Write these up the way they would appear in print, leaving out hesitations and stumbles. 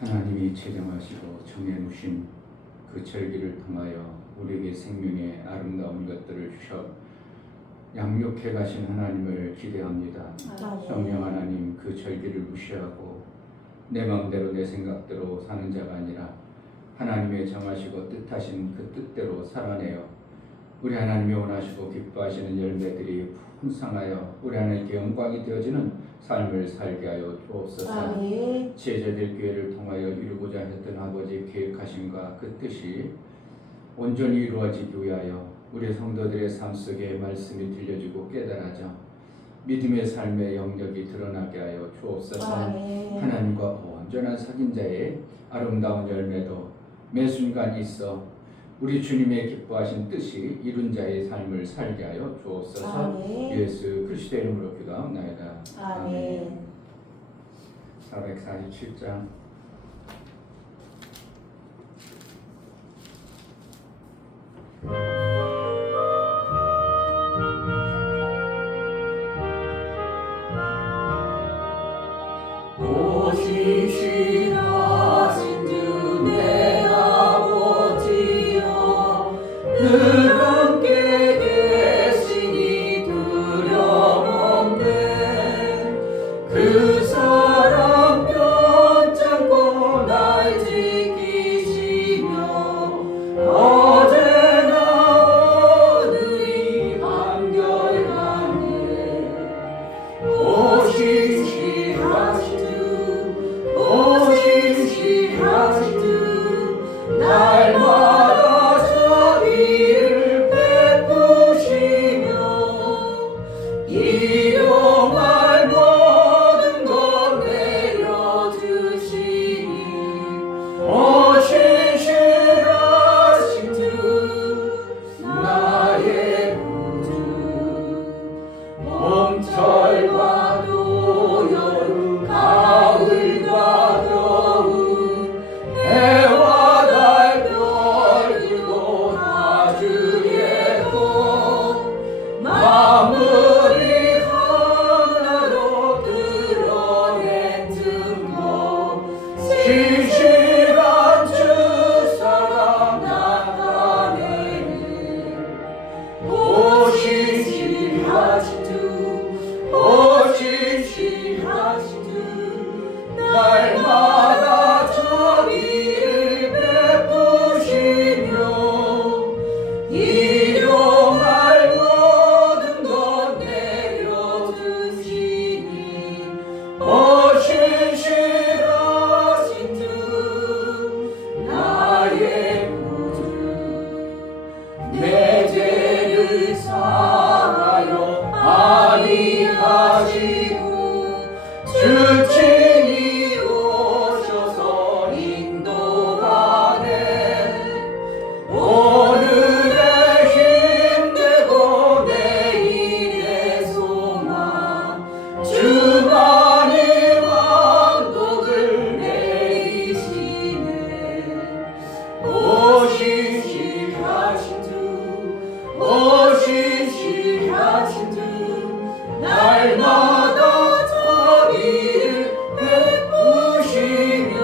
하나님이 제정하시고 정해놓으신 그 절기를 통하여 우리에게 생명의 아름다운 것들을 주셔 양육해 가신 하나님을 기대합니다. 성령 하나님, 그 절기를 무시하고 내 마음대로 내 생각대로 사는 자가 아니라 하나님의 정하시고 뜻하신 그 뜻대로 살아내어 우리 하나님이 원하시고 기뻐하시는 열매들이 풍성하여 우리 하나님께 영광이 되어지는 삶을 살게 하여 주옵소서. 제자들 교회를 통하여 이루고자 했던 아버지의 계획하심과 그 뜻이 온전히 이루어지기 위하여 우리 성도들의 삶 속에 말씀이 들려지고 깨달아져 믿음의 삶의 영역이 드러나게 하여 주옵소서. 하나님과 온전한 사귐자의 아름다운 열매도 매 순간 있어 우리 주님의 기뻐하신 뜻이 이룬 자의 삶을 살게 하여 주옵소서. 예수 그리스도의 이름으로 기도하옵나이다. 아멘. 447장 오시시하신 주 내 아버지여 늘 함께 계시니 두려움없네. 그 사랑 편찮고 날 지키시며 어제나 오늘이 한결같네. 오시시하신 날마다 자비를 베푸시며 일용할 모든 것 내려주시니 오신실하신 주 나의 구주 봄철과 노여름 가을과 겨울 해와 달 별들도 다 주의 것 마무리 하나로 드러낸 증거 신실한 주 사랑 나타내는 오신실하신 주 오신실하신 주 날마다 자비를 베푸시며 일용할 모든 것 내려주시니 오신실하신 주 나의 구주 내 죄를 사하여 안위하시고 주 친히 오셔서 인도하네. 오늘의 힘내고 내일의 소망 주만이 왕복을 내리시네. 오신실하신 주 오신실하신 주 날마다 자비를 베푸시며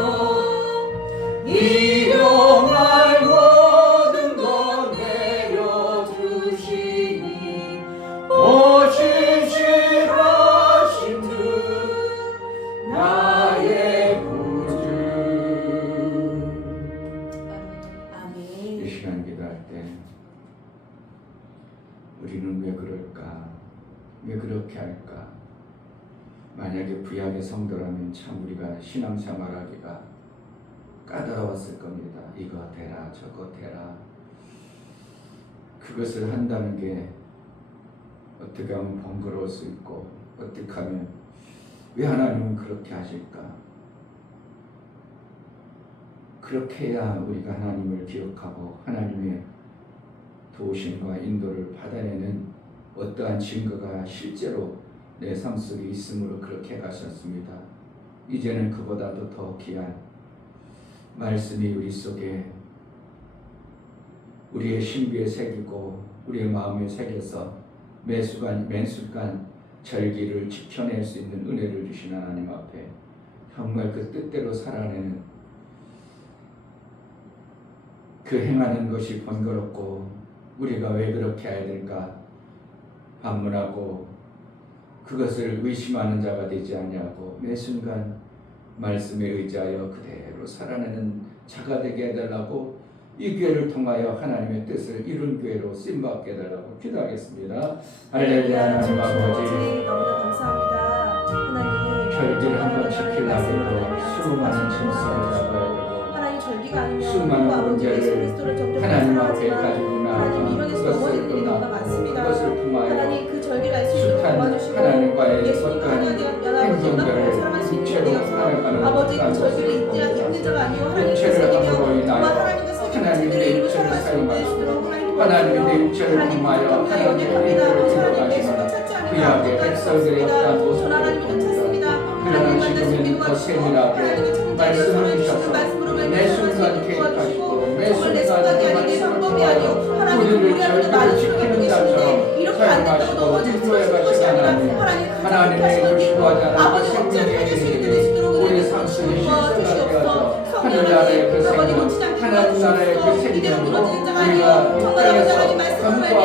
일용할 모든 것 내려주시니 오신실하신 주 나의 구주. 이 시간 기도할 때 우리는 왜 그럴까? 왜 그렇게 할까? 만약에 구약의 성도라면 참 우리가 신앙생활하기가 까다로웠을 겁니다. 이거 되라 저거 되라. 그것을 한다는 게 어떻게 하면 번거로울 수 있고 어떻게 하면 왜 하나님은 그렇게 하실까? 그렇게 해야 우리가 하나님을 기억하고 하나님의 도우심과 인도를 받아내는 어떠한 증거가 실제로 내 삶 속에 있으므로 그렇게 가셨습니다. 이제는 그보다도 더 귀한 말씀이 우리 속에 우리의 신비에 새기고 우리의 마음에 새겨서 매순간 절기를 지켜낼 수 있는 은혜를 주신 하나님 앞에 정말 그 뜻대로 살아내는 그 행하는 것이 번거롭고 우리가 왜 그렇게 해야 될까 반문하고 그것을 의심하는 자가 되지 아니하고 매 순간 말씀에 의지하여 그대로 살아내는 자가 되게 해달라고 이 교회를 통하여 하나님의 뜻을 이룬 교회로 쓰임받게 해달라고 기도하겠습니다. 할렐루야. 하나님 아버지, 너무나 감사합니다. 하나님, 절기를 한번 지키려고 해도 수많은 짐승을 잡아야 되고 하나님 절기가 아니면 수많은 아버지 예수 문제를 그리스도를 정죄 하나님 앞에 사랑하지만 가지고 하나님 나아가 이뤄내서 그것을 넘어지는 일이 너무나 떠나고 많습니다. 그것을 통하여 하나님 그 절기를 알 수 있도록 숱한 도와주시고 하나님과의 예수님과 어떤 아버지 행동들을 사랑할 수 있는 육체로 되어서 살아가는 아버지 그 그런 절기를 잊는 자가 아니요 하나님께 육체를 새기며 함으로 정말 인하여 하나님과 새기는 하나님의 제대로 이루고 육체를 살아갈 수 있는 사용하시고 되시도록 하나님 하나님의 도와주세요. 육체를 하나님 통하여 부족합니다. 하나님의 연약합니다. 일을 하나님 예수님 이루어가시는 찾지 않으면 구약의 아무것도 할 수 백성들의 없습니다. 어떠한 전 모습을 하나님을 찾습니다. 그러나 하나님 만나시기 지금은 더 도와주시고 세밀하게 하나님의 말씀을 말씀을 주셔서 말씀으로 매 순간 도와주시고 계획하시고 매 정말 내 순간 생각이 아닌 내 말씀을 방법이 통하여 아니요 하나님 우리를 우리하고도 절대로 많은 지키는 생각을 자처럼 계시는데 이렇게 안 된다고 사용하시고 넘어질 인도해 것이 가신 아니라 하나님 하나님 하나님의 주시고자 하는 아버지 그 어찌하게 생명의 해주실 때 일이 되시도록 우리 삶속에 실천하게 하죠. 하늘나라의 그 생명, 하나님 나라의 그 생명으로 우리가 이 땅에서 전부하고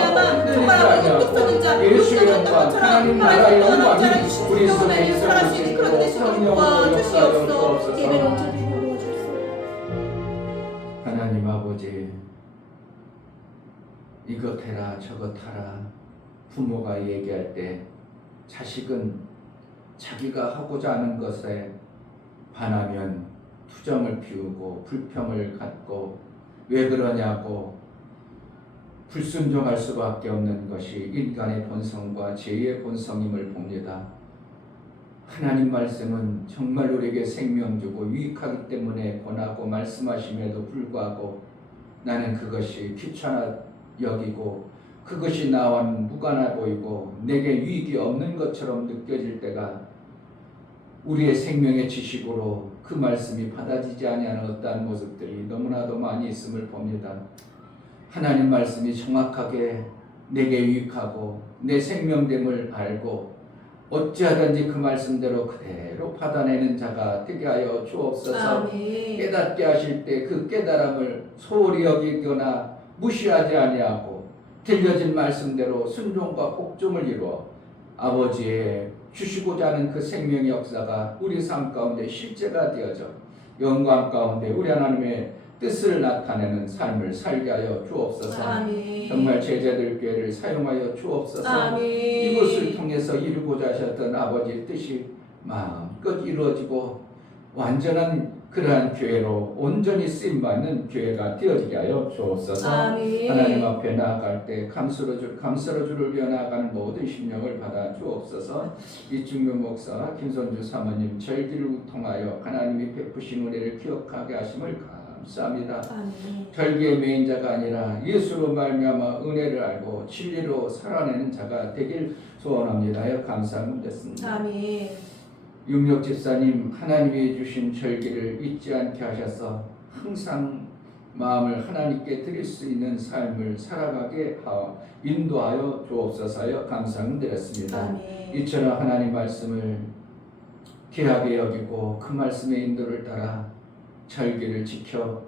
흔들리지 아니하고 예수의 영광, 하나님 나라의 영광이 우리 속에 있을 수 있도록 성령으로 역사하여 주옵소서. 하나님 아버지, 이것 해라 저것 하라 부모가 얘기할 때 자식은 자기가 하고자 하는 것에 반하면 투정을 피우고 불평을 갖고 왜 그러냐고 불순종할 수밖에 없는 것이 인간의 본성과 죄의 본성임을 봅니다. 하나님 말씀은 정말 우리에게 생명 주고 유익하기 때문에 권하고 말씀하심에도 불구하고 나는 그것이 귀찮아 여기고 그것이 나와는 무관해 보이고 내게 유익이 없는 것처럼 느껴질 때가 우리의 생명의 지식으로 그 말씀이 받아지지 아니하는 어떠한 모습들이 너무나도 많이 있음을 봅니다. 하나님 말씀이 정확하게 내게 유익하고 내 생명됨을 알고 어찌하든지 그 말씀대로 그대로 받아내는 자가 되게 하여 주옵소서. 아멘. 깨닫게 하실 때 그 깨달음을 소홀히 여기거나 무시하지 아니하고 들려진 말씀대로 순종과 복종을 이루어 아버지의 주시고자 하는 그 생명의 역사가 우리 삶 가운데 실제가 되어져 영광 가운데 우리 하나님의 뜻을 나타내는 삶을 살게 하여 주옵소서. 아멘. 정말 제자들 교회를 사용하여 주옵소서. 아멘. 이것을 통해서 이루고자 하셨던 아버지의 뜻이 마음껏 이루어지고 완전한 그러한 교회로 온전히 쓰임받는 교회가 되어지게 하여 주옵소서. 아멘. 하나님 앞에 나아갈 때 감사로 주를 위해 나아가는 모든 심령을 받아 주옵소서. 이충규 목사, 김선주 사모님 절기를 통하여 하나님이 베푸신 은혜를 기억하게 하심을 감사합니다. 아멘. 절기의 매인자가 아니라 예수로 말미암아 은혜를 알고 진리로 살아내는 자가 되길 소원합니다. 감사합니다. 아멘. 윤력 집사님, 하나님이 주신 절기를 잊지 않게 하셔서 항상 마음을 하나님께 드릴 수 있는 삶을 살아가게 인도하여 주옵소서. 감사드렸습니다. 아멘. 이처럼 하나님 말씀을 귀하게 여기고 그 말씀의 인도를 따라 절기를 지켜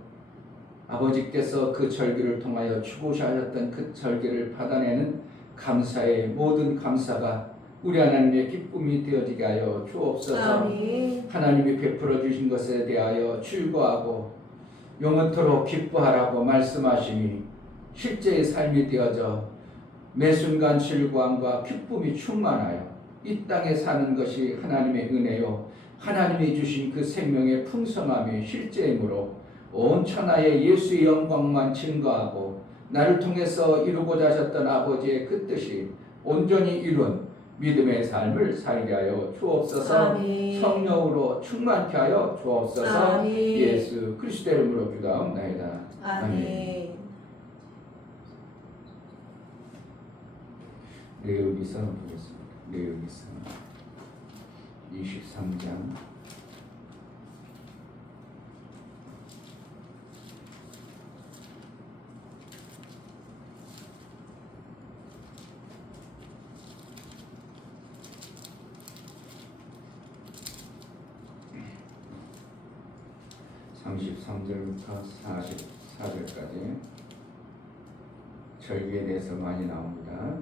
아버지께서 그 절기를 통하여 주고자 하셨던 그 절기를 받아내는 감사의 모든 감사가 우리 하나님의 기쁨이 되어지게 하여 주옵소서. 아멘. 하나님이 베풀어 주신 것에 대하여 즐거워하고 영원토록 기뻐하라고 말씀하시니 실제의 삶이 되어져 매 순간 즐거움과 기쁨이 충만하여 이 땅에 사는 것이 하나님의 은혜요 하나님이 주신 그 생명의 풍성함이 실제이므로 온 천하에 예수의 영광만 증거하고 나를 통해서 이루고자 하셨던 아버지의 그 뜻이 온전히 이룬 믿음의 삶을 살게 하여 주옵소서. 아멘. 성령으로 충만케 하여 주옵소서. 아멘. 예수 그리스도 이름으로 기도하옵나이다. 아멘. 레위기서 보겠습니다. 레위기서 23장 33절부터 34절까지 절기에 대해서 많이 나옵니다.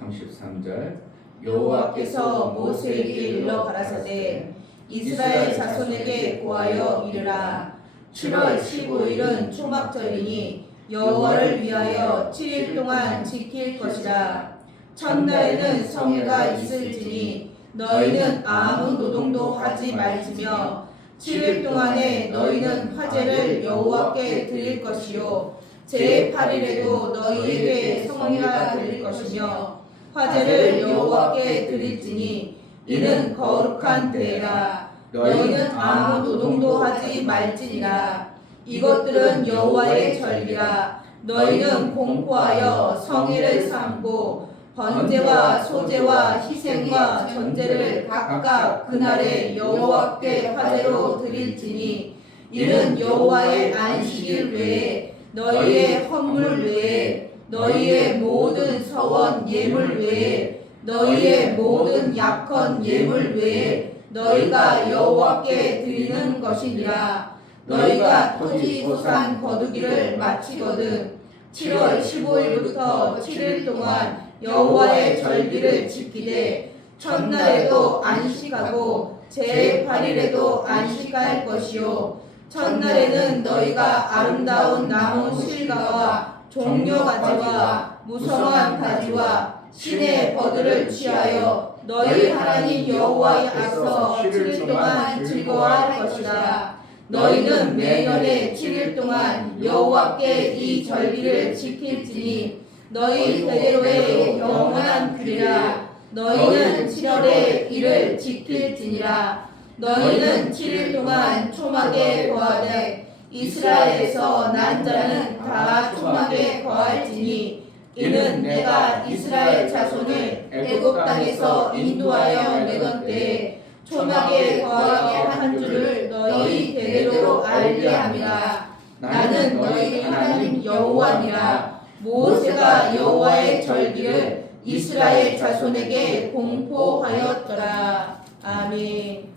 33절 여호와께서 모세에게 일러 가라사대 이스라엘 자손에게 고하여 이르라 7월 15일은 초막절이니 여호와를 위하여 7일 동안 지킬 것이라 첫날에는 성회가 있을지니 너희는 아무 노동도 하지 말지며 7일 동안에 너희는 화제를 여호와께 드릴 것이요 제8일에도 너희에게 성회가 드릴 것이며 화제를 여호와께 드릴지니 이는 거룩한 대회라 너희는 아무 노동도 하지 말지니라 이것들은 여호와의 절기라 너희는 공포하여 성회를 삼고 번제와 소제와 희생과 전제를 각각 그날에 여호와께 화제로 드릴지니 이는 여호와의 안식일 외에 너희의 헌물 외에 너희의 모든 서원 예물 외에 너희의 모든 약헌 예물 외에 너희가 여호와께 드리는 것이니라 너희가 토지 소산 거두기를 마치거든 7월 15일부터 7일 동안 여호와의 절기를 지키되 첫날에도 안식하고 제8일에도 안식할 것이요 첫날에는 너희가 아름다운 나무 실과와 종려가지와 무성한 가지와 신의 버들을 취하여 너희 하나님 여호와의 앞서 7일 동안 즐거워할 것이다. 너희는 매년에 7일 동안 여호와께 이 절기를 지킬지니 너희 대대로의 영원한 규례라. 너희는 7월에 이를 지킬지니라. 너희는 7일 동안 초막에 거하되 이스라엘에서 난 자는 다 초막에 거할지니 이는 내가 이스라엘 자손을 애굽 땅에서 인도하여 내던 때에 초막에 거하게 한 줄을 너희 대대로 알게 함이라. 나는 너희 하나님 여호와니라. 모세가 여호와의 절기를 이스라엘 자손에게 공포하였더라. 아멘.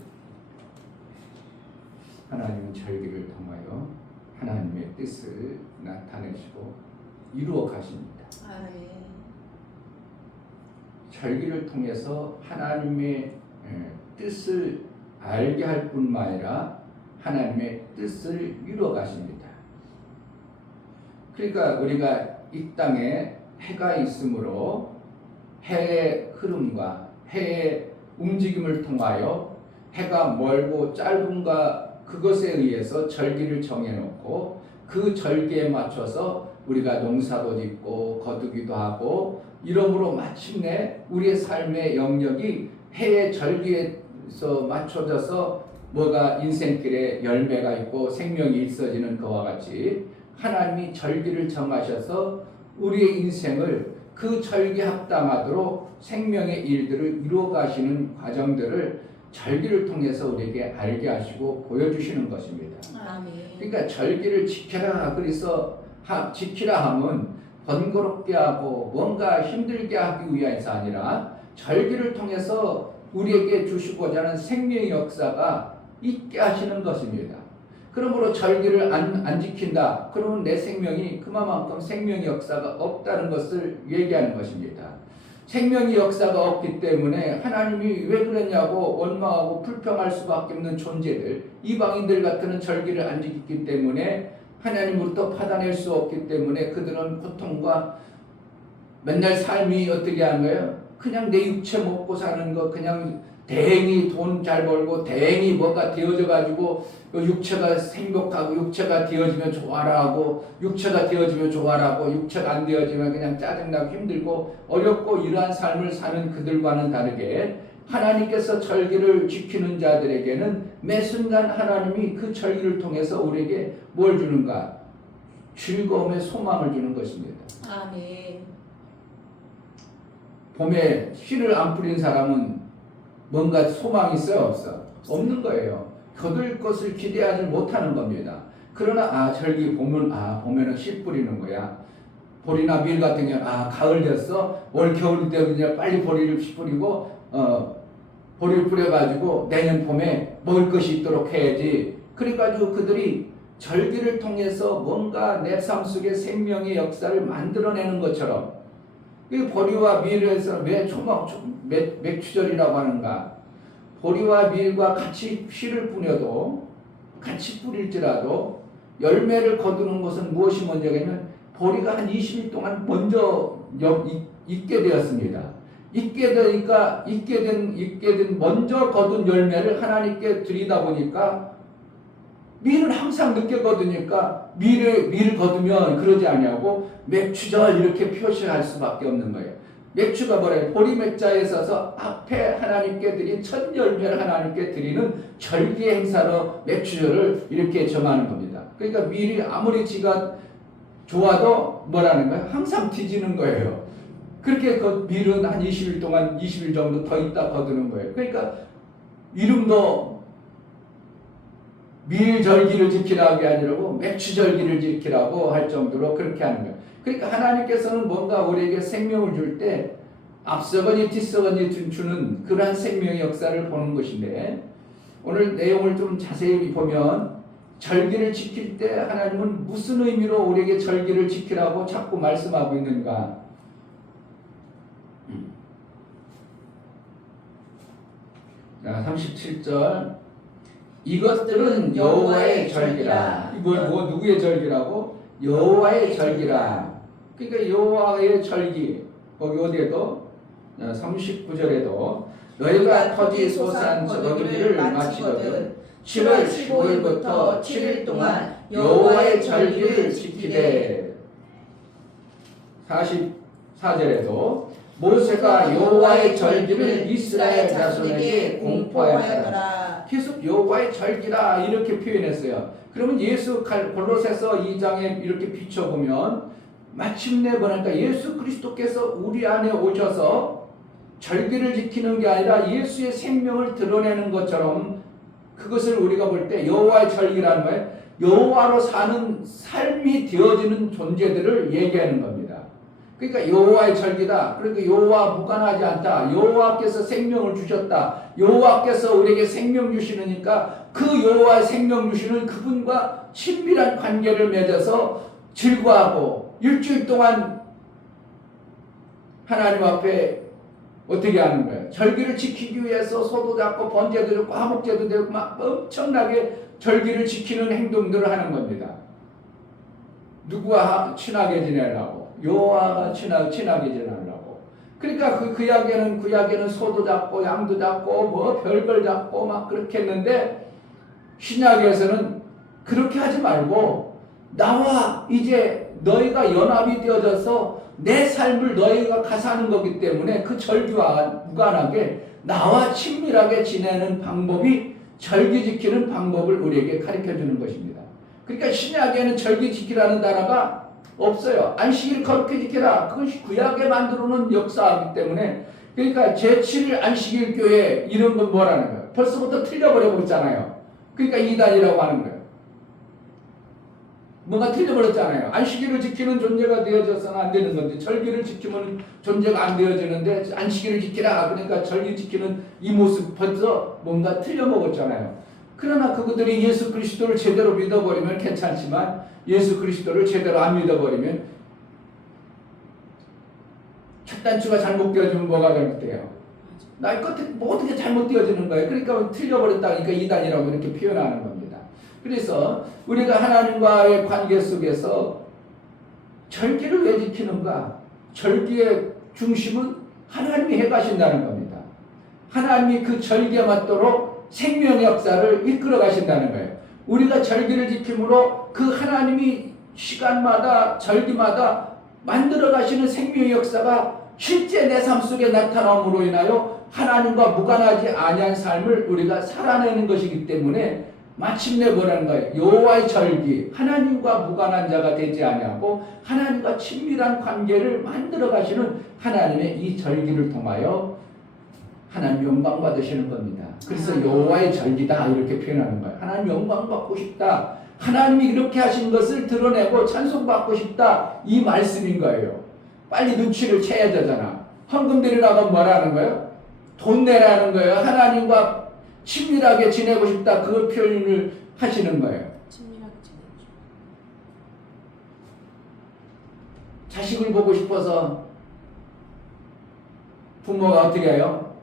하나님은 절기를 통하여 하나님의 뜻을 나타내시고 이루어 가십니다. 아멘. 절기를 통해서 하나님의 뜻을 알게 할 뿐만 아니라 하나님의 뜻을 이루어 가십니다. 그러니까 우리가 이 땅에 해가 있으므로 해의 흐름과 해의 움직임을 통하여 해가 멀고 짧은가 그것에 의해서 절기를 정해놓고 그 절기에 맞춰서 우리가 농사도 짓고 거두기도 하고 이러므로 마침내 우리의 삶의 영역이 해의 절기에서 맞춰져서 뭐가 인생길에 열매가 있고 생명이 있어지는 것과 같이 하나님이 절기를 정하셔서 우리의 인생을 그 절기 합당하도록 생명의 일들을 이루어 가시는 과정들을 절기를 통해서 우리에게 알게 하시고 보여주시는 것입니다. 아멘. 그러니까 절기를 지켜라 그래서 지키라 함은 번거롭게 하고 뭔가 힘들게 하기 위해서 아니라 절기를 통해서 우리에게 주시고자 하는 생명의 역사가 있게 하시는 것입니다. 그러므로 절기를 안 지킨다. 그러면 내 생명이 그만큼 생명의 역사가 없다는 것을 얘기하는 것입니다. 생명의 역사가 없기 때문에 하나님이 왜 그러냐고 원망하고 불평할 수밖에 없는 존재들, 이방인들 같은 절기를 안 지키기 때문에 하나님으로부터 받아낼 수 없기 때문에 그들은 고통과 맨날 삶이 어떻게 하는 거예요? 그냥 내 육체 먹고 사는 거, 그냥 대행이 돈 잘 벌고 대행이 뭐가 되어져 가지고 육체가 행복하고 육체가 되어지면 좋아라 하고 육체가 되어지면 좋아라 하고 육체가 안 되어지면 그냥 짜증나고 힘들고 어렵고 이러한 삶을 사는 그들과는 다르게 하나님께서 절기를 지키는 자들에게는 매 순간 하나님이 그 절기를 통해서 우리에게 뭘 주는가? 즐거움의 소망을 주는 것입니다. 아멘. 봄에 씨를 안 뿌린 사람은 뭔가 소망이 있어요? 없어? 없는 거예요. 거둘 것을 기대하지 못하는 겁니다. 그러나 절기 보면 봄에는 씨 뿌리는 거야. 보리나 밀 같은 경우는 가을 됐어. 올 겨울이 되면 빨리 보리를 뿌리고 보리를 뿌려가지고 내년 봄에 먹을 것이 있도록 해야지. 그래가지고 그들이 절기를 통해서 뭔가 내 삶 속에 생명의 역사를 만들어내는 것처럼 이 보리와 밀에서 왜 맥추절이라고 하는가? 보리와 밀과 같이 씨를 뿌려도 같이 뿌릴지라도 열매를 거두는 것은 무엇이 먼저냐면 보리가 한 20일 동안 먼저 익게 되었습니다. 익게 되니까 익게 된 먼저 거둔 열매를 하나님께 드리다 보니까 밀은 항상 늦게 거두니까 밀을 거두면 그러지 아니하고 맥추절 이렇게 표시할 수밖에 없는 거예요. 맥추가 뭐래요? 보리 맥자에 있어서 앞에 하나님께 드린 첫 열매를 하나님께 드리는 절기 행사로 맥추절을 이렇게 정하는 겁니다. 그러니까 밀이 아무리 지가 좋아도 뭐라는 거예요? 항상 뒤지는 거예요. 그렇게 그 밀은 한 20일 동안 20일 정도 더 있다 거두는 거예요. 그러니까 이름도 밀절기를 지키라고 아니라고 맥추절기를 지키라고 할 정도로 그렇게 하는 거예요. 그러니까 하나님께서는 뭔가 우리에게 생명을 줄 때 앞서거니 뒤서거니 주는 그러한 생명의 역사를 보는 것인데 오늘 내용을 좀 자세히 보면 절기를 지킬 때 하나님은 무슨 의미로 우리에게 절기를 지키라고 자꾸 말씀하고 있는가? 자, 37절 이것들은 여호와의 절기라. 이거 누구의 절기라고? 여호와의 절기라. 그러니까 여호와의 절기. 거기 어디에도 39절에도 너희가 토지 소산 거두기를 마치거든 7월 15일부터 7일 동안 여호와의 절기를 지키되 44절에도 모세가 여호와의 절기를 이스라엘 자손에게 공포하였더라. 계속 여호와의 절기라 이렇게 표현했어요. 그러면 예수 골로새서 2장에 이렇게 비춰보면 마침내 뭐랄까 예수 그리스도께서 우리 안에 오셔서 절기를 지키는 게 아니라 예수의 생명을 드러내는 것처럼 그것을 우리가 볼 때 여호와의 절기라는 거예요. 여호와로 사는 삶이 되어지는 존재들을 얘기하는 겁니다. 그러니까 여호와의 절기다. 그러니까 여호와 무관하지 않다. 여호와께서 생명을 주셨다. 여호와께서 우리에게 생명 주시니까 그 여호와의 생명 주시는 그분과 친밀한 관계를 맺어서 즐거워하고 일주일 동안 하나님 앞에 어떻게 하는 거예요? 절기를 지키기 위해서 소도 잡고 번제도 잡고 화목제도 되고 막 엄청나게 절기를 지키는 행동들을 하는 겁니다. 누구와 친하게 지내려고? 여호와가 친하게 지내려고. 그러니까 그 구약에는 소도 잡고 양도 잡고 뭐 별걸 잡고 막 그렇게 했는데 신약에서는 그렇게 하지 말고 나와 이제 너희가 연합이 되어져서 내 삶을 너희가 가사하는 거기 때문에 그 절기와 무관하게 나와 친밀하게 지내는 방법이 절기 지키는 방법을 우리에게 가르쳐 주는 것입니다. 그러니까 신약에는 절기 지키라는 단어가 없어요. 안식일 거룩히 지키라. 그것이 구약에 만들어 놓은 역사이기 때문에 그러니까 제7일 안식일 교회 이런 건 뭐라는 거예요? 벌써부터 틀려버려 버렸잖아요. 그러니까 이단이라고 하는 거예요. 뭔가 틀려버렸잖아요. 안식일을 지키는 존재가 되어져서는 안 되는 건데 절기를 지키면 존재가 안 되어지는데 안식일을 지키라. 그러니까 절기 지키는 이 모습 벌써 뭔가 틀려먹었잖아요. 그러나 그들이 예수 그리스도를 제대로 믿어버리면 괜찮지만 예수 그리스도를 제대로 안 믿어버리면 첫 단추가 잘못되어지면 뭐가 잘못돼요? 날 끝에 뭐 어떻게 잘못되어지는 거예요? 그러니까 틀려버렸다니까 이단이라고 이렇게 표현하는 겁니다. 그래서 우리가 하나님과의 관계 속에서 절기를 왜 지키는가? 절기의 중심은 하나님이 해가신다는 겁니다. 하나님이 그 절기에 맞도록 생명의 역사를 이끌어 가신다는 거예요. 우리가 절기를 지킴으로 그 하나님이 시간마다 절기마다 만들어 가시는 생명의 역사가 실제 내 삶 속에 나타남으로 인하여 하나님과 무관하지 아니한 삶을 우리가 살아내는 것이기 때문에 마침내 뭐라는 거예요? 여호와의 절기, 하나님과 무관한 자가 되지 아니하고 하나님과 친밀한 관계를 만들어 가시는 하나님의 이 절기를 통하여 하나님 영광 받으시는 겁니다. 그래서 여호와의 절기다 이렇게 표현하는 거예요. 하나님 영광 받고 싶다. 하나님이 이렇게 하신 것을 드러내고 찬송받고 싶다. 이 말씀인 거예요. 빨리 눈치를 채야 되잖아. 헌금 드리라고 뭐라는 거예요? 돈 내라는 거예요. 하나님과 친밀하게 지내고 싶다. 그걸 표현을 하시는 거예요. 자식을 보고 싶어서 부모가 어떻게 해요?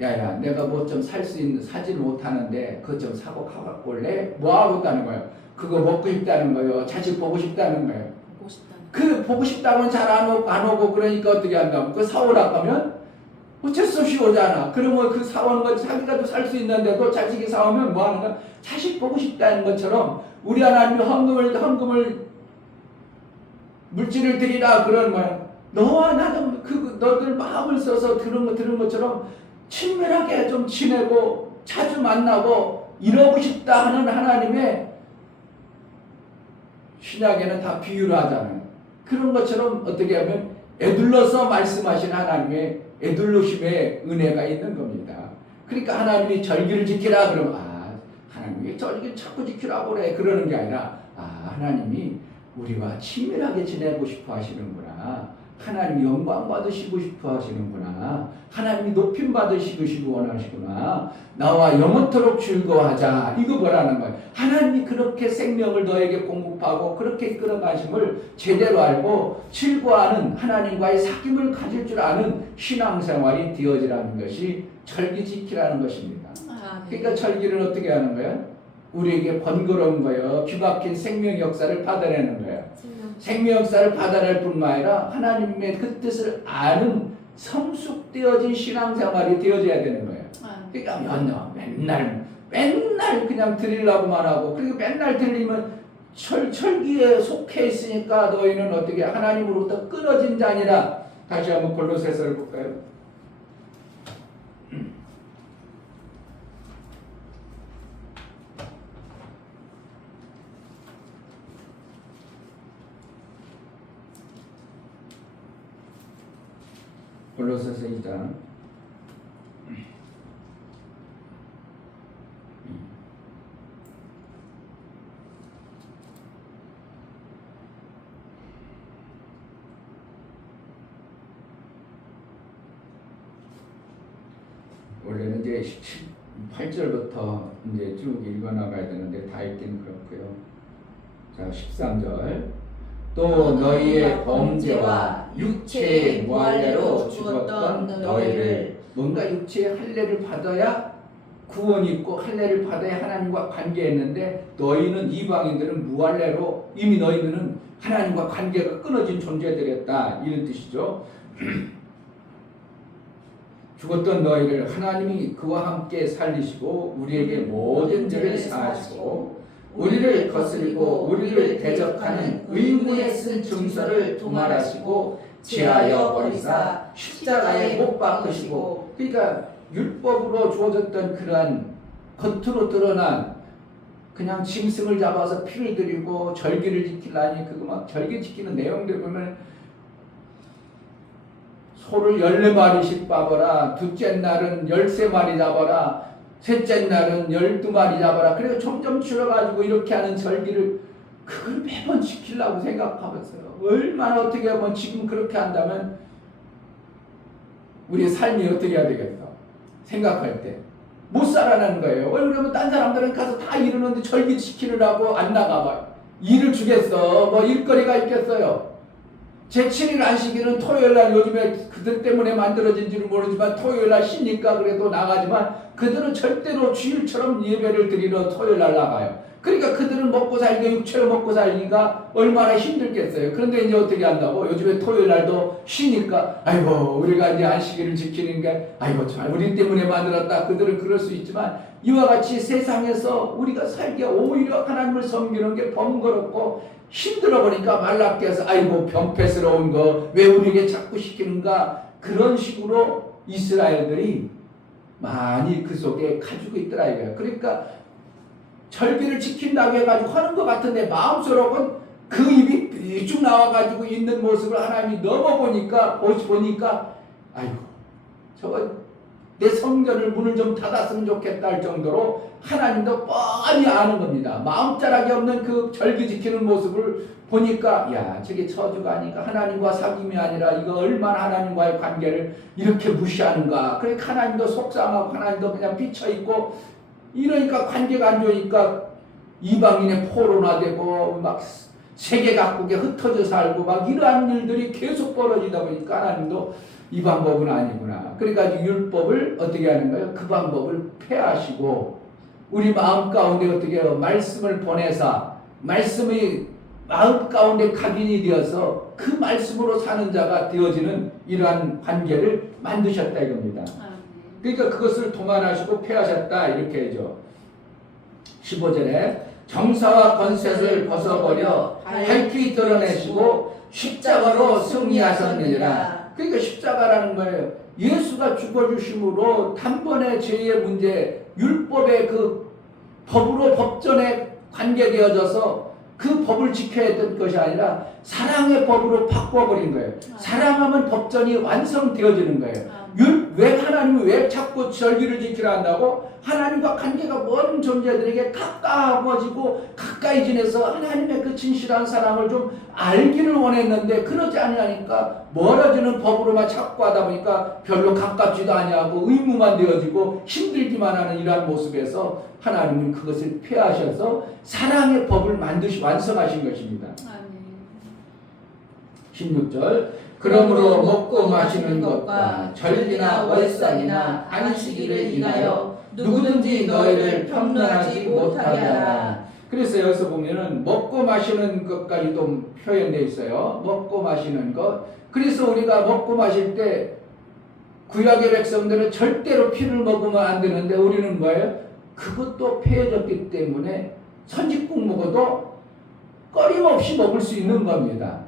야야, 내가 뭐 좀 살 수 있는 사지를 못하는데 그거 좀 사고 가갖고 올래? 뭐 하고 있다는 거예요? 그거 먹고 싶다는 거예요. 자식 보고 싶다는 거예요. 보고 싶다는 그 보고 싶다고는 잘 안 오고 그러니까 어떻게 한다고? 그거 사오라고 하면 어쩔 수 없이 오잖아. 그러면 그 사오는 거 자기가 살 수 있는데도 자식이 사오면 뭐 하는 거야? 자식 보고 싶다는 것처럼 우리 하나님이 헌금을 물질을 드리라 그런 거야. 너와 나는 너들 마음을 써서 들은 것처럼 친밀하게 좀 지내고 자주 만나고 이러고 싶다 하는 하나님의 신약에는 다 비유를 하잖아요. 그런 것처럼 어떻게 하면 에둘러서 말씀하신 하나님의 에둘러심의 은혜가 있는 겁니다. 그러니까 하나님이 절기를 지키라 그러면 하나님이 절기를 자꾸 지키라고 그래 그러는 게 아니라 하나님이 우리와 친밀하게 지내고 싶어 하시는구나. 하나님이 영광 받으시고 싶어 하시는구나. 하나님이 높임 받으시고 원하시구나. 나와 영원토록 즐거워하자. 이거 뭐라는 거예요? 하나님이 그렇게 생명을 너에게 공급하고 그렇게 끌어가심을 제대로 알고 즐거워하는 하나님과의 사귐을 가질 줄 아는 신앙생활이 되어지라는 것이 절기 지키라는 것입니다. 그러니까 절기를 어떻게 하는 거예요? 우리에게 번거로운 거예요. 뒤바뀐 생명 역사를 받아내는 거예요. 생명 역사를 받아낼 뿐만 아니라 하나님의 그 뜻을 아는 성숙되어진 신앙생활이 되어져야 되는 거예요. 그러니까 맨날 그냥 드리려고만 하고 그리고 맨날 드리면 철기에 속해 있으니까 너희는 어떻게 하나님으로부터 끊어진 자니라. 다시 한번 골로새서를 볼까요? 골로새서 2장 원래는 이제 8절부터 이제 쭉 읽어나가야 되는데 다 읽기는 그렇고요. 자, 13절 또 너희의 범죄와 육체의 무할례로 죽었던 너희를 뭔가 육체의 할례를 받아야 구원이 있고 할례를 받아야 하나님과 관계했는데 너희는 이방인들은 무할례로 이미 너희들은 하나님과 관계가 끊어진 존재들이었다 이런 뜻이죠. 죽었던 너희를 하나님이 그와 함께 살리시고 우리에게 모든 죄를 사하시고 우리를 거스리고 우리를 대적하는 의인군에 쓴 증서를 도말하시고 제하여 버리사 십자가에 못 박으시고. 그러니까 율법으로 주어졌던 그러한 겉으로 드러난 그냥 짐승을 잡아서 피를 드리고 절기를 지키려니 그거 막 절기 지키는 내용들 보면 소를 14마리씩 빠거라, 둘째 날은 13마리 잡아라, 셋째 날은 12마리 잡아라. 그래서 점점 줄여가지고 이렇게 하는 절기를 그걸 매번 지키려고 생각하면서요. 얼마나 어떻게 하면 지금 그렇게 한다면 우리의 삶이 어떻게 해야 되겠어? 생각할 때 못 살아나는 거예요. 왜 그러면 딴 사람들은 가서 다 이러는데 절기 지키느라고 안 나가봐요. 일을 주겠어. 뭐 일거리가 있겠어요. 제7일 안식일은 토요일날 요즘에 그들 때문에 만들어진지는 모르지만 토요일날 쉬니까 그래도 나가지만 그들은 절대로 주일처럼 예배를 드리러 토요일날 나가요. 그러니까 그들은 먹고 살기가 육체로 먹고 살기가 얼마나 힘들겠어요. 그런데 이제 어떻게 한다고? 요즘에 토요일날도 쉬니까 아이고 우리가 이제 안식일을 지키는 게 아이고 정말 우리 때문에 만들었다. 그들은 그럴 수 있지만 이와 같이 세상에서 우리가 살기가 오히려 하나님을 섬기는 게 번거롭고 힘들어 보니까 말라께서 아이고 병폐스러운 거 왜 우리에게 자꾸 시키는가 그런 식으로 이스라엘들이 많이 그 속에 가지고 있더라 이거예요. 그러니까 절기를 지킨다고 해가지고 하는 것 같은데 마음속으로는 그 입이 쭉 나와가지고 있는 모습을 하나님이 넘어보니까 아이고 저거 내 성전을 문을 좀 닫았으면 좋겠다 할 정도로 하나님도 뻔히 아는 겁니다. 마음자락이 없는 그 절기 지키는 모습을 보니까 야 저게 저주가 아니까 하나님과 사귐이 아니라 이거 얼마나 하나님과의 관계를 이렇게 무시하는가. 그러니까 하나님도 속상하고 하나님도 그냥 비쳐있고 이러니까 관계가 안 좋으니까 이방인의 포로나 되고 막 세계 각국에 흩어져 살고 막 이러한 일들이 계속 벌어지다 보니까 하나님도 이 방법은 아니구나. 그러니까 율법을 어떻게 하는 거예요? 그 방법을 폐하시고 우리 마음 가운데 어떻게 해요? 말씀을 보내사 말씀이 마음 가운데 각인이 되어서 그 말씀으로 사는 자가 되어지는 이러한 관계를 만드셨다 이겁니다. 그러니까 그것을 도만하시고 폐하셨다 이렇게 하죠. 15절에 정사와 권세를 벗어버려 밝히 드러내시고 십자가로 승리하셨느니라. 그러니까 십자가라는 거예요. 예수가 죽어주심으로 단번에 죄의 문제, 율법의 그 법으로 법전에 관계되어져서 그 법을 지켜야 했던 것이 아니라 사랑의 법으로 바꿔버린 거예요. 사랑하면 법전이 완성되어지는 거예요. 왜 하나님이 왜 자꾸 절기를 지키라 한다고? 하나님과 관계가 먼 존재들에게 가까워지고 가까이 지내서 하나님의 그 진실한 사랑을 좀 알기를 원했는데 그러지 않으니까 멀어지는 법으로만 자꾸 하다 보니까 별로 가깝지도 아니하고 의무만 되어지고 힘들기만 하는 이러한 모습에서 하나님은 그것을 폐하셔서 사랑의 법을 완성하신 것입니다. 16절 그러므로 먹고 마시는 것과 절기나 월삭이나 안식일을 인하여 누구든지 너희를 평론하지 못하게 하라. 그래서 여기서 보면은 먹고 마시는 것까지도 표현되어 있어요. 먹고 마시는 것. 그래서 우리가 먹고 마실 때 구약의 백성들은 절대로 피를 먹으면 안 되는데 우리는 뭐예요? 그것도 폐해졌기 때문에 선짓국 먹어도 꺼림없이 먹을 수 있는 겁니다.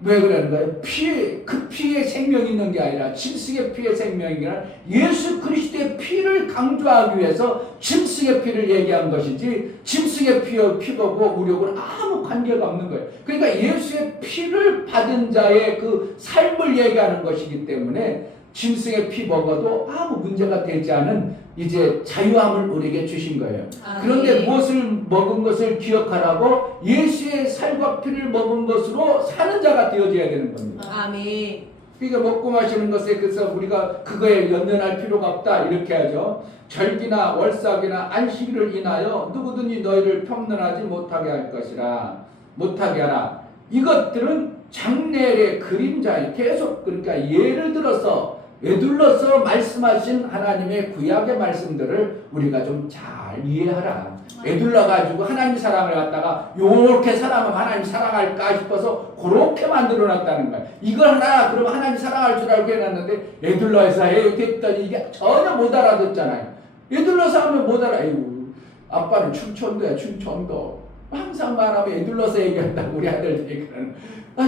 왜 그러는 거예요? 그 피에 생명이 있는 게 아니라 짐승의 피에 생명이 아니라 예수 그리스도의 피를 강조하기 위해서 짐승의 피를 얘기한 것이지 짐승의 피하고 우리하고는 아무 관계가 없는 거예요. 그러니까 예수의 피를 받은 자의 그 삶을 얘기하는 것이기 때문에 짐승의 피 먹어도 아무 문제가 되지 않은 이제 자유함을 우리에게 주신 거예요. 그런데 무엇을 먹은 것을 기억하라고? 예수의 살과 피를 먹은 것으로 사는 자가 되어져야 되는 겁니다. 아멘. 그러니까 먹고 마시는 것에 그래서 우리가 그거에 연연할 필요가 없다 이렇게 하죠. 절기나 월삭이나 안식일을 인하여 누구든지 너희를 평론하지 못하게 할 것이라. 못하게 하라. 이것들은 장래의 그림자에 계속 그러니까 예를 들어서 에둘러서 말씀하신 하나님의 구약의 말씀들을 우리가 좀 잘 이해하라. 에둘러 가지고 하나님 사랑을 갖다가 요렇게 사랑하면 하나님 사랑할까 싶어서 그렇게 만들어 놨다는 거야. 이걸 하나 그러면 하나님 사랑할 줄 알고 해놨는데 에둘러서 했더니 이게 전혀 못 알아듣잖아요. 에둘러서 하면 못 알아. 아이고 아빠는 충청도야 충청도. 항상 말하면 에둘러서 얘기한다고 우리 아들 얘기하는.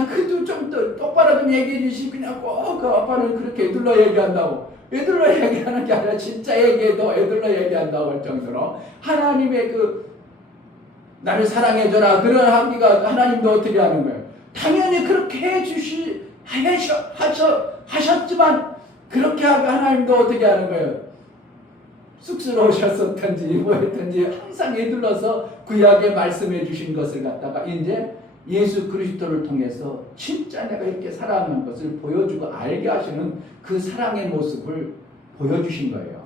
그래도 좀 더 똑바로 좀 얘기해 주시. 그냥 꼭 그 아빠는 그렇게 에둘러 얘기한다고. 에둘러 얘기하는 게 아니라 진짜 얘기해도 에둘러 얘기한다고 할 정도로 하나님의 그 나를 사랑해줘라 그런 하기가 하나님도 어떻게 하는 거예요? 당연히 그렇게 하셨지만 그렇게 하고 하나님도 어떻게 하는 거예요? 쑥스러우셨었던지 뭐했던지 항상 에둘러서 구약에 말씀해 주신 것을 갖다가 이제 예수 그리스도를 통해서 진짜 내가 이렇게 사랑하는 것을 보여주고 알게 하시는 그 사랑의 모습을 보여주신 거예요.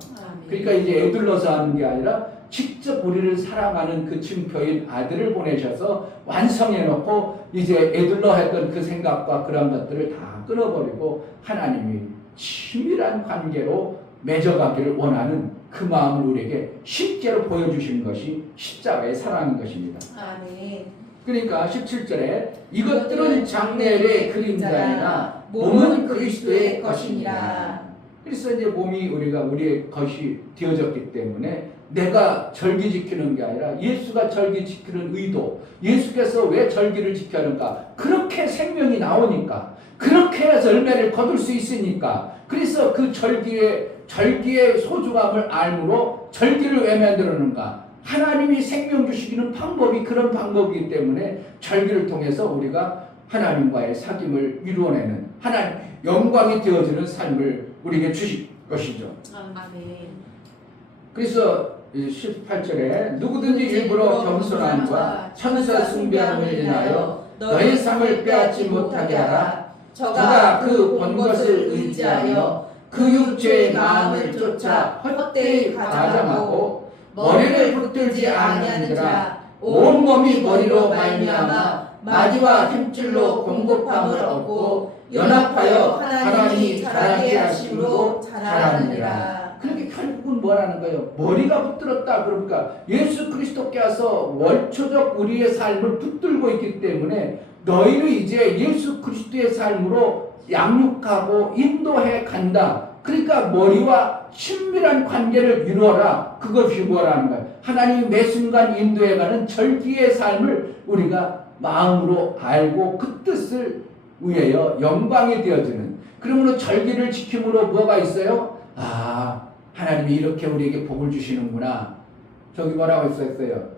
그러니까 이제 에둘러서 하는 게 아니라 직접 우리를 사랑하는 그 증표인 아들을 보내셔서 완성해놓고 이제 에둘러 했던 그 생각과 그런 것들을 다 끊어버리고 하나님이 친밀한 관계로 맺어가기를 원하는 그 마음을 우리에게 실제로 보여주신 것이 십자가의 사랑인 것입니다. 아멘. 그러니까 17절에 이것들은 장래의 그림자이나 몸은 그리스도의 것이니라. 그래서 이제 몸이 우리의 것이 되어졌기 때문에 내가 절기 지키는 게 아니라 예수가 절기 지키는 의도, 예수께서 왜 절기를 지켜는가? 그렇게 생명이 나오니까, 그렇게 해서 열매를 거둘 수 있으니까, 그래서 그 절기의 소중함을 알므로 절기를 왜 만들었는가? 하나님이 생명 주시기는 방법이 그런 방법이기 때문에 절기를 통해서 우리가 하나님과의 사귐을 이루어내는 하나님 영광이 되어지는 삶을 우리에게 주실 것이죠. 아멘. 그래서 18절에 누구든지 일부러 겸손함과 천사 숭배함을 인하여 너희 상을 빼앗지 못하게 하라. 저가 그 본 것을 의지하여 그 육체의 마음을 쫓아 헛되이 가장하고 머리를 붙들지 아니하는 자 온 몸이 머리로 말미암아 마디와 힘줄로 공급함을 얻고 연합하여 하나님이 자라게 하심으로 자라느니라. 그러니까 결국은 뭐라는 거예요? 머리가 붙들었다. 그러니까 예수 그리스도께서 월초적 우리의 삶을 붙들고 있기 때문에 너희는 이제 예수 그리스도의 삶으로 양육하고 인도해 간다. 그러니까 머리와 친밀한 관계를 이루어라. 그것이 뭐라는 거예요? 하나님이 매 순간 인도해가는 절기의 삶을 우리가 마음으로 알고 그 뜻을 위하여 영광이 되어지는. 그러므로 절기를 지킴으로 뭐가 있어요? 아, 하나님이 이렇게 우리에게 복을 주시는구나. 저기 뭐라고 했었어요?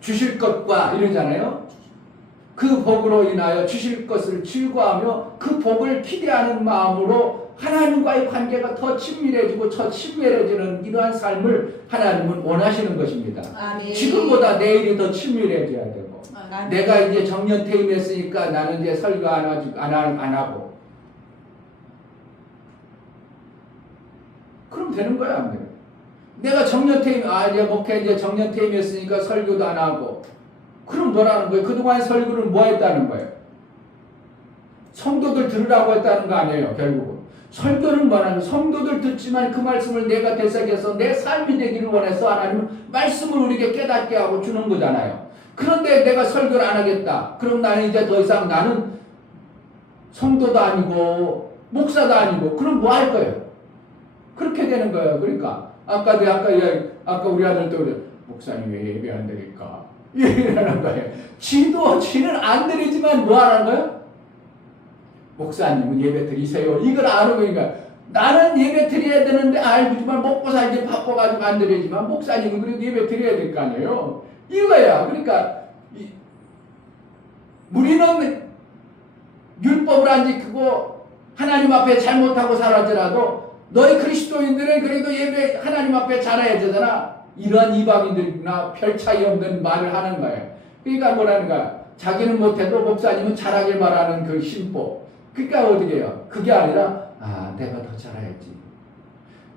주실 것과 이러잖아요. 그 복으로 인하여 주실 것을 즐거워하며 그 복을 기대하는 마음으로 하나님과의 관계가 더 친밀해지고 더 친밀해지는 이러한 삶을 하나님은 원하시는 것입니다. 아멘. 지금보다 내일이 더 친밀해져야 되고 아멘. 내가 이제 정년 퇴임했으니까 나는 이제 설교 안 하고 그럼 되는 거야 안 돼요? 내가 정년 퇴임 이제 목회 이제 정년 퇴임했으니까 설교도 안 하고 그럼 뭐라는 거예요? 그동안 설교를 뭐 했다는 거예요? 성도들 들으라고 했다는 거 아니에요 결국은. 설교는 뭐라는 거예요? 성도들 듣지만 그 말씀을 내가 되새겨서 내 삶이 되기를 원해서 하나님은 말씀을 우리에게 깨닫게 하고 주는 거잖아요. 그런데 내가 설교를 안 하겠다. 그럼 나는 이제 더 이상 나는 성도도 아니고 목사도 아니고 그럼 뭐 할 거예요? 그렇게 되는 거예요. 그러니까 아까 우리 아들도 그래. 목사님 왜 예배 안 드릴까? 이러는 거예요. 지는 안 드리지만 뭐 하는 거예요? 목사님은 예배 드리세요. 이걸 알고 그러니까 나는 예배 드려야 되는데 알고지만 먹고 살기 바빠가지고 안 드리지만 목사님은 그래도 예배 드려야 될 거 아니에요. 이거야. 그러니까 우리는 율법을 안 지키고 하나님 앞에 잘못하고 살았더라도 너희 그리스도인들은 그래도 예배 하나님 앞에 잘해야 되잖아. 이러한 이방인들이나 별 차이 없는 말을 하는 거예요. 그러니까 뭐라는 거야? 자기는 못해도 목사님은 잘하길 바라는 그 심보. 그러니까 어떻게 해요? 그게 아니라 내가 더 잘해야지.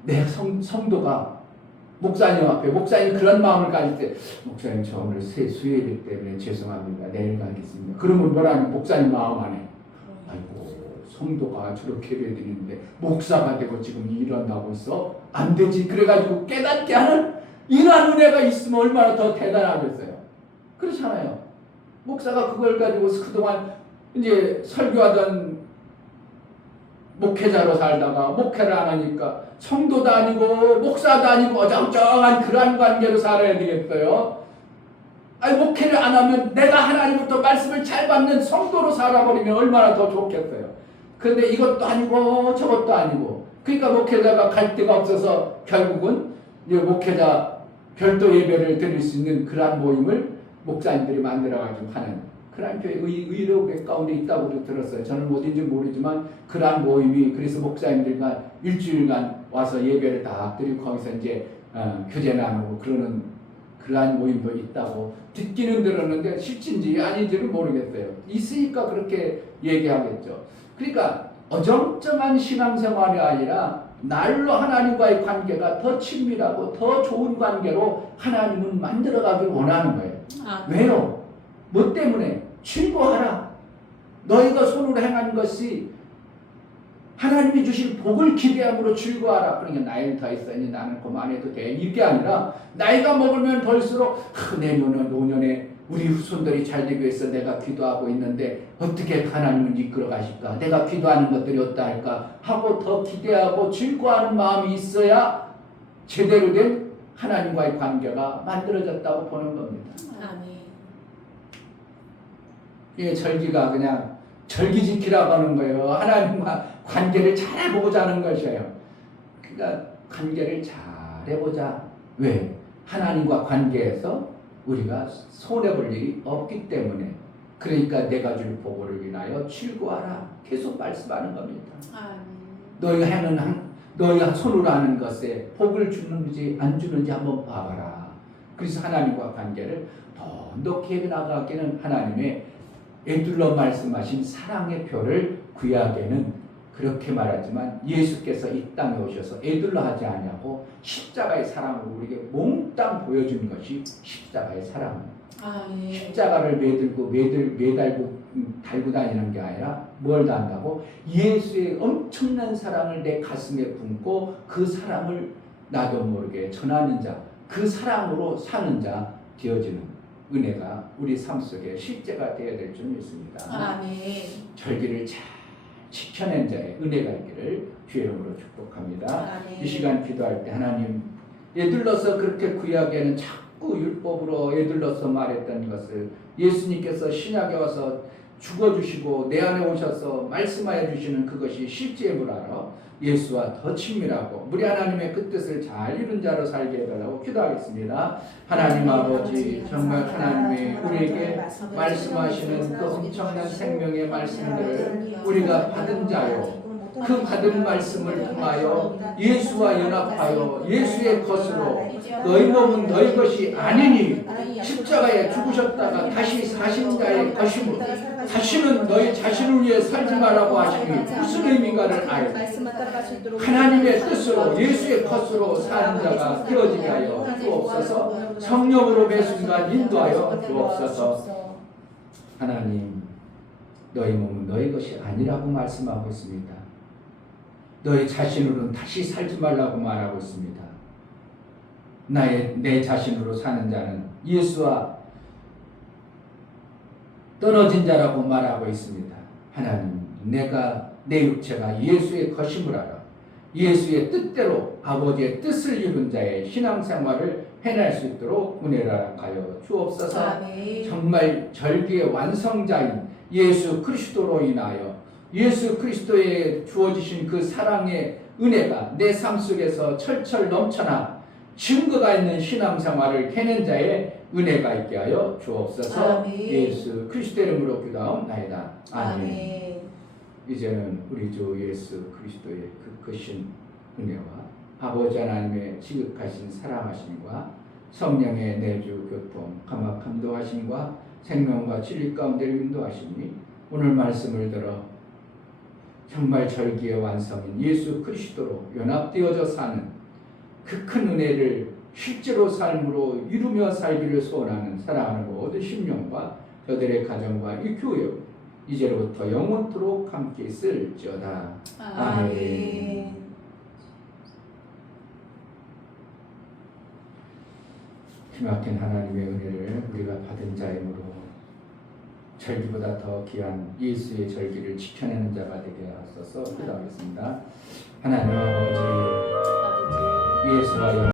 내 성도가 목사님 앞에 목사님 그런 마음을 가질 때 목사님 저 오늘 수요일 때문에 죄송합니다. 내일 가겠습니다. 그러면 뭐라는 목사님 마음 안에 아이고 성도가 저렇게 예배드리는데 목사가 되고 지금 일한다고 있어? 안 되지. 그래가지고 깨닫게 하는 이러한 은혜가 있으면 얼마나 더 대단하겠어요. 그렇잖아요. 목사가 그걸 가지고 그동안 이제 설교하던 목회자로 살다가 목회를 안 하니까 성도도 아니고 목사도 아니고 어정쩡한 그러한 관계로 살아야 되겠어요. 목회를 안 하면 내가 하나님부터 말씀을 잘 받는 성도로 살아버리면 얼마나 더 좋겠어요. 그런데 이것도 아니고 저것도 아니고 그러니까 목회자가 갈 데가 없어서 결국은 이제 목회자 별도 예배를 드릴 수 있는 그러한 모임을 목사님들이 만들어가지고 하는 그러한 교회 의료계 가운데 있다고 들었어요. 저는 어딘지 모르지만 그러한 모임이 그래서 목사님들과 일주일간 와서 예배를 다 드리고 거기서 이제 교제 나누고 그러는 그러한 모임도 있다고 듣기는 들었는데 실진지 아닌지는 모르겠어요. 있으니까 그렇게 얘기하겠죠. 그러니까 어정쩡한 신앙생활이 아니라 날로 하나님과의 관계가 더 친밀하고 더 좋은 관계로 하나님은 만들어가길 원하는 거예요. 왜요? 뭐 때문에? 즐거워하라. 너희가 손으로 행한 것이 하나님이 주신 복을 기대함으로 즐거워하라. 그러니까 나이는 더 있으니 나는 그만해도 돼. 이게 아니라 나이가 먹으면 벌수록 내년에 노년에 우리 후손들이 잘 되기 위해서 내가 기도하고 있는데 어떻게 하나님을 이끌어 가실까? 내가 기도하는 것들이 어떠할까? 하고 더 기대하고 즐거워하는 마음이 있어야 제대로 된 하나님과의 관계가 만들어졌다고 보는 겁니다. 아멘. 이 절기가 그냥 절기 지키라고 하는 거예요. 하나님과 관계를 잘 해보자는 것이에요. 그러니까 관계를 잘 해보자. 왜? 하나님과 관계에서 우리가 손해볼 일이 없기 때문에. 그러니까 내가 줄 복을 인하여 즐거워하라. 계속 말씀하는 겁니다. 너희가 손으로 하는 것에 복을 주는지 안 주는지 한번 봐봐라. 그래서 하나님과 관계를 더 높게 나가기는 하나님의 에둘러 말씀하신 사랑의 표를 구약에는 그렇게 말하지만 예수께서 이 땅에 오셔서 애들로 하지 아니하고 십자가의 사랑을 우리에게 몽땅 보여준 것이 십자가의 사랑입니다. 아멘. 십자가를 매달고 달고 다니는 게 아니라 뭘 한다고? 예수의 엄청난 사랑을 내 가슴에 품고 그 사랑을 나도 모르게 전하는 자, 그 사랑으로 사는 자 되어지는 은혜가 우리 삶 속에 실제가 되어야 될 줄 믿습니다. 아멘. 절기를 잘 지켜낸 자의 은혜가 있기를 주의 이름으로 축복합니다. 아멘. 이 시간 기도할 때 하나님 예들러서 그렇게 구약에는 자꾸 율법으로 예들러서 말했던 것을 예수님께서 신약에 와서 죽어주시고 내 안에 오셔서 말씀하여 주시는 그것이 실제임을 알아 예수와 더 친밀하고 우리 하나님의 그 뜻을 잘 이룬 자로 살게 해달라고 기도하겠습니다. 하나님 아버지 정말 하나님이 우리에게 말씀하시는 그 엄청난 생명의 말씀들을 우리가 받은 자요 그 받은 말씀을 통하여 예수와 연합하여 예수의 것으로 너희 몸은 너희 것이 아니니 십자가에 죽으셨다가 다시 사신 자의 것이므로 다시는 너희 자신을 위해 살지 말라고 하시니 무슨 의미가를 알고 하나님의 뜻으로 예수의 것으로 사는 자가 되어지게 하여 주옵소서. 성령으로 매 순간 인도하여 주옵소서. 하나님 너희 몸은 너희 것이 아니라고 말씀하고 있습니다. 너희 자신으로는 다시 살지 말라고 말하고 있습니다. 내 자신으로 사는 자는 예수와 떨어진 자라고 말하고 있습니다. 하나님, 내가 내 육체가 예수의 것임을 알아 예수의 뜻대로 아버지의 뜻을 이룬 자의 신앙생활을 해낼 수 있도록 은혜를 허락하여 주옵소서. 아멘. 정말 절기의 완성자인 예수 그리스도로 인하여 예수 그리스도에 주어지신 그 사랑의 은혜가 내 삶 속에서 철철 넘쳐나 증거가 있는 신앙생활을 해낸 자의 은혜가 있게 하여 주옵소서. 아멘. 예수 그리스도의 이름으로 기도하옵나이다. 아멘. 아멘. 이제는 우리 주 예수 그리스도의 그 크신 은혜와 아버지 하나님의 지극하신 사랑하심과 성령의 내주 교통 감화 감도하심과 생명과 진리 가운데 인도하심이 오늘 말씀을 들어 정말 절기의 완성인 예수 그리스도로 연합되어져 사는 그 큰 은혜를 실제로 삶으로 이루며 살기를 소원하는 사랑하는 모든 심령과 저들의 가정과 이 교회 이제로부터 영원토록 함께 있을지어다. 아멘. 기막힌 하나님의 은혜를 우리가 받은 자이므로 절기보다 더 귀한 예수의 절기를 지켜내는 자가 되게 하소서. 기도하겠습니다. 하나님 아버지 예수와